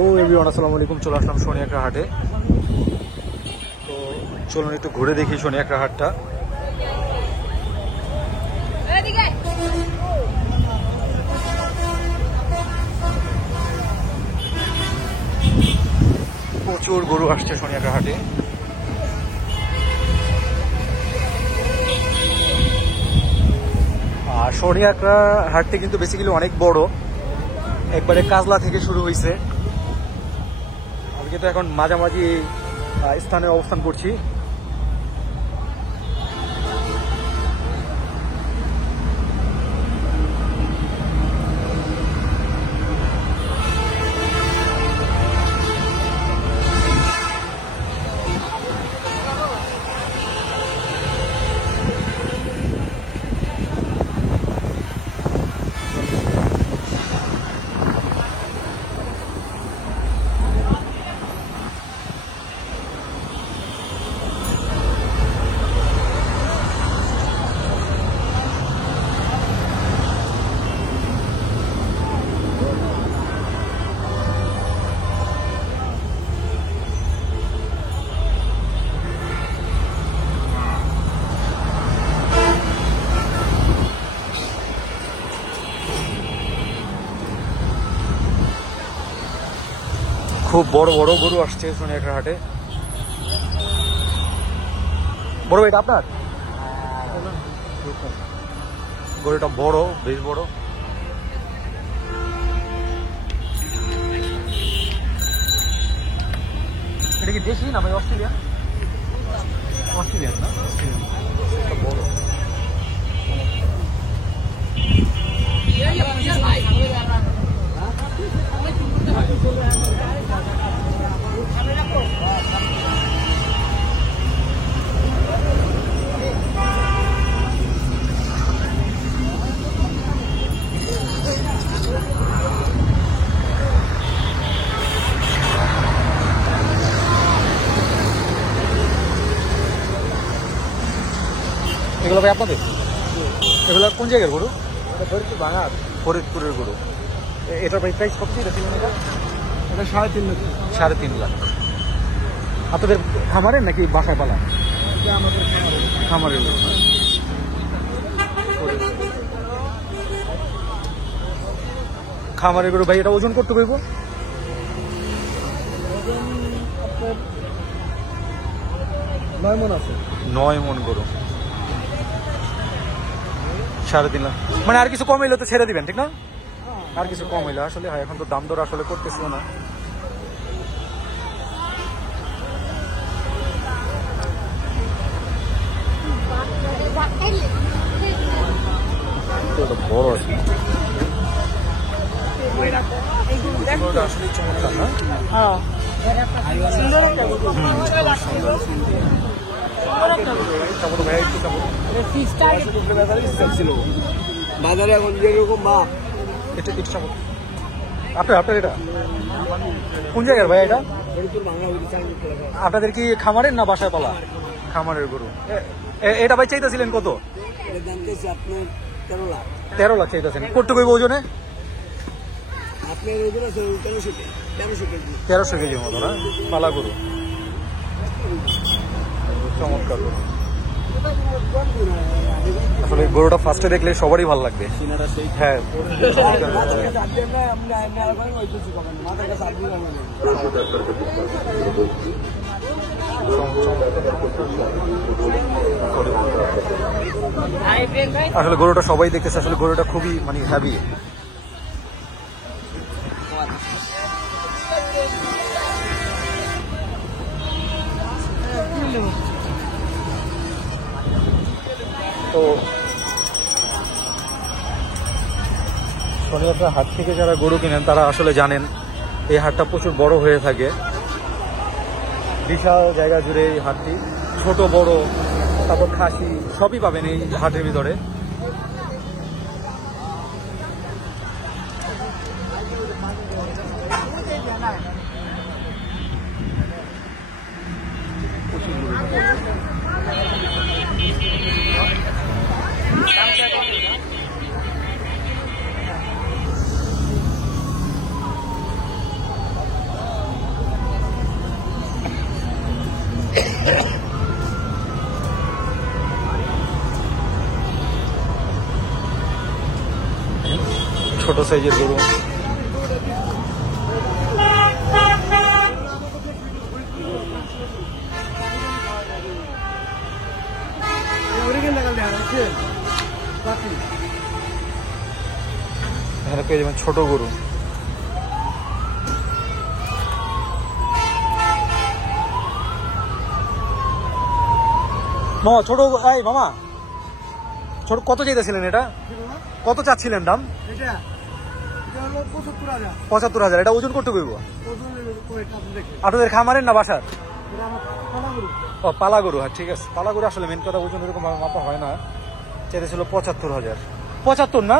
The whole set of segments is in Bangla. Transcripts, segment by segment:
আসসালামু আলাইকুম, চলে আসলাম শনিয়াকড়া হাটে। তো চলুন একটু ঘুরে দেখি শনিয়াকড়া হাটটা। প্রচুর গরু আসছে শনিয়াকড়া হাটে। আর শনিয়াকড়া হাটটা কিন্তু বেসিক্যালি অনেক বড়, একবারে কাজলা থেকে শুরু হয়েছে। আমি কিন্তু এখন মাঝামাঝি স্থানে অবস্থান করছি। খুব বড় বড় গরু আসছে শনিয়াকড়া হাটে। বড় এটা আপনার গরুটা বড়, বেশ বড়। এটা কি দেশি না ভাই? অস্ট্রেলিয়ান? অস্ট্রেলিয়ান না, এটা বড়। এগুলো ভাই আপনাদের? এগুলো কোন জায়গার গরু? ফরিদপুর ভাঙার। ফরিদপুরের গরু। এটার প্রাইস কত? এটা 3 লাখ? এটা 3.5 লাখ। 3.5 লাখ। আপনাদের খামারের নাকি বাসায় পালা? এটা আমাদের খামারের গরু। খামারের গরু ভাই, এটা ওজন করতে কইব? ওজন আপনার 9 মণ আছে। 9 মণ গরু, 3.5 লাখ। মানে আর কিছু কম হইলে তো ছেড়ে দিবেন, ঠিক না? আর কিছু কম হইলে আসলে হয়, এখন তো দাম দর আসলে করতেছিও না। বড় আছে আসলে চমৎকার না? বাজারে এখন যেরকম মা এটা আপনার এটা কোন জায়গার ভাই? এটা আপনাদের কি খামারের না বাসায় পালা? খামারের গরু। এটা ভাই চাইতেছিলেন কত? আপনার 13 লাখ। 13 লাখ চাইতেছেন। কত কইব ওজনে? আপনার ওজন আছে 1300 কেজির মতো না? পালা গরু, চমৎকার গরু। আসলে গরুটা ফার্স্টে দেখলে সবারই ভালো লাগবে। হ্যাঁ, আসলে গরুটা সবাই দেখতেছে। আসলে গরুটা খুবই মানে হ্যাভি। তো শনিয়াকড়া হাট থেকে যারা গরু কিনেন তারা আসলে জানেন এই হাটটা প্রচুর বড় হয়ে থাকে। বিশাল জায়গা জুড়ে এই হাটটি, ছোট বড় তারপর খাসি সবই পাবেন এই হাটের ভিতরে। ছোট সাইজের গরু। এখানে পেয়ে যাবেন ছোট গরু। মামা ছোট, এই মামা ছোট কত চাইতেছিলেন? এটা কত চাচ্ছিলেন দাম? ৭৫,০০০। এটা ওজন করতে করবো আপনাদের খামারের না বাসার? ও পালা গরু। হ্যাঁ ঠিক আছে, পালা গরু আসলে মেন কথা ওজন এরকম মাপা হয় না। চাইতেছিল ৭৫,০০০। ৭৫ না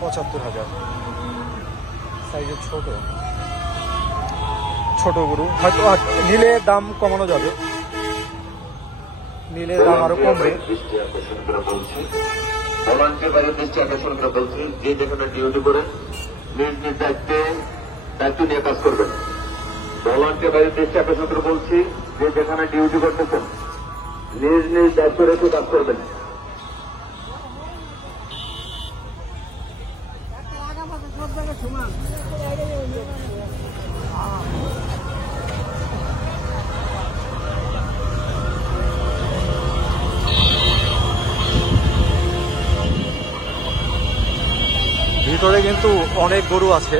৭৫,০০০ সাইজের ছোট ছোট গরু। হয়তো নিলে দাম কমানো যাবে, নিলে দাম আরো কমবে। ভলান্টিয়ার বাড়ির দৃষ্টি আকর্ষণ করে বলছি, যে যেখানে ডিউটি করেন নিজ নিজ দায়িত্ব নিয়ে কাজ করবেন। ভলান্টিয়ার বাড়ির দৃষ্টি আকর্ষণ করে বলছি, যে যেখানে ডিউটি করতেছেন নিজ নিজ দায়িত্ব রেখে কাজ করবেন। ভিতরে কিন্তু অনেক গরু আছে।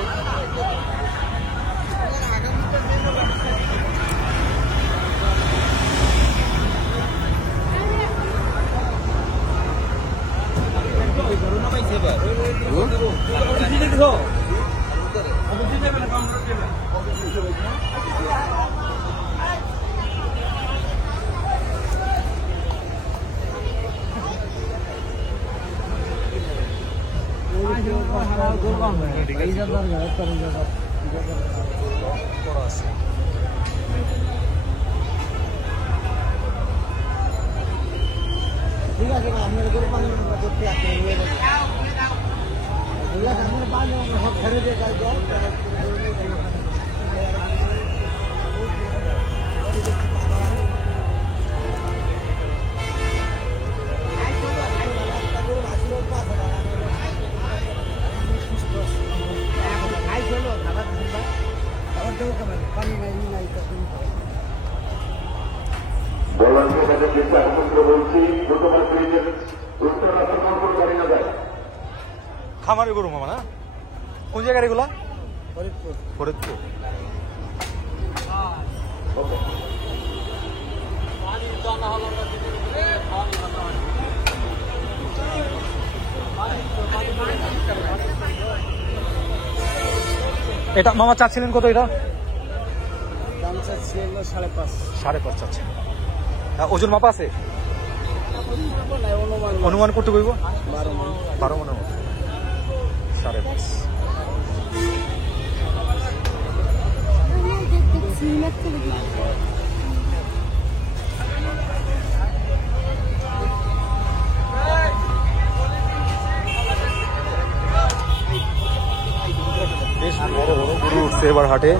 ঠিক আছে আপনার করতে ছেড়ে দিয়ে খামারের গরু মামা না? কোন জায়গার এগুলা? ফরিদপুর। এটা মামা চাচ্ছিলেন কত? এটা দাম চাচ্ছি 5.5। 5.5 চাচ্ছে। ওজন মাপা আছে? অনুমান করতে কইব 12 মনের মতো। 5.5। বেশ বড় বড় গরু উঠছে এবার হাটে।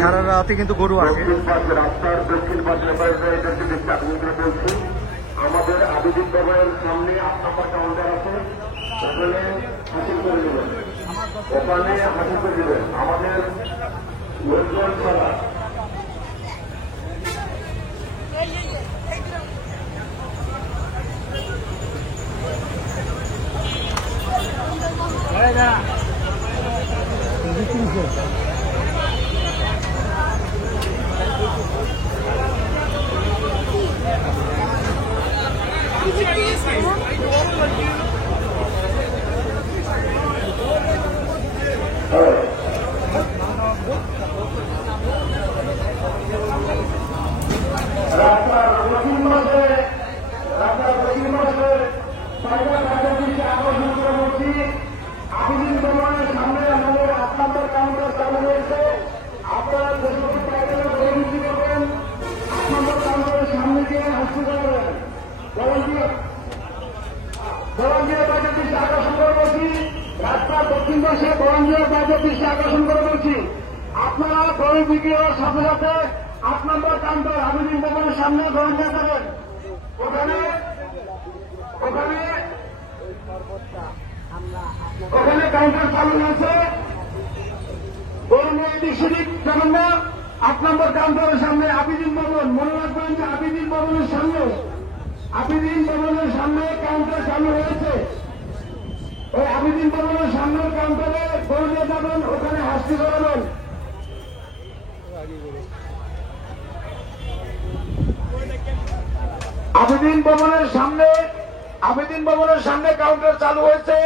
সারা রাতে কিন্তু গরু আসে। রাস্তার দক্ষিণ পাশে দৃষ্টি আকর্ষণ করে বলছি, আমাদের আবিদিক ব্যবহারের সামনে 8 নম্বর কাউন্টার আছে, ওখানে হাসিল করে দেবেন, ওখানে হাসিল করে দেবেন আমাদের লোকজন ছাড়া। রাস্তার দক্ষিণ পাশে আকর্ষণ করে বলছি, আবিদিন ভবনের সামনে আমাদের 8 নম্বর কাউন্টার চালু হয়েছে। দক্ষিণ পাশে বরঞ্জের বাইরে দৃষ্টি আকর্ষণ করে বলছি, আপনারা দই বিক্রি হওয়ার সাথে সাথে 8 নম্বর কাউন্টার আবিদিন ভবনের সামনে বরঞ্জে যাবেন। ওখানে কাউন্টার চালু আছে, বরঞ্জে এদিক সেদিক যাবেন না। 8 নম্বর কাউন্টারের সামনে আবিদিন ভবন, মনে রাখবেন যে আবিদিন ভবনের সামনে কাউন্টার চালু হয়েছে। ওই আবিদিন ভবনের সামনের কাউন্টারে বরঞ্জে যাবেন, ওখানে হাসি করাবেন। আবিদিন ভবনের সামনে কাউন্টার চালু হয়েছে।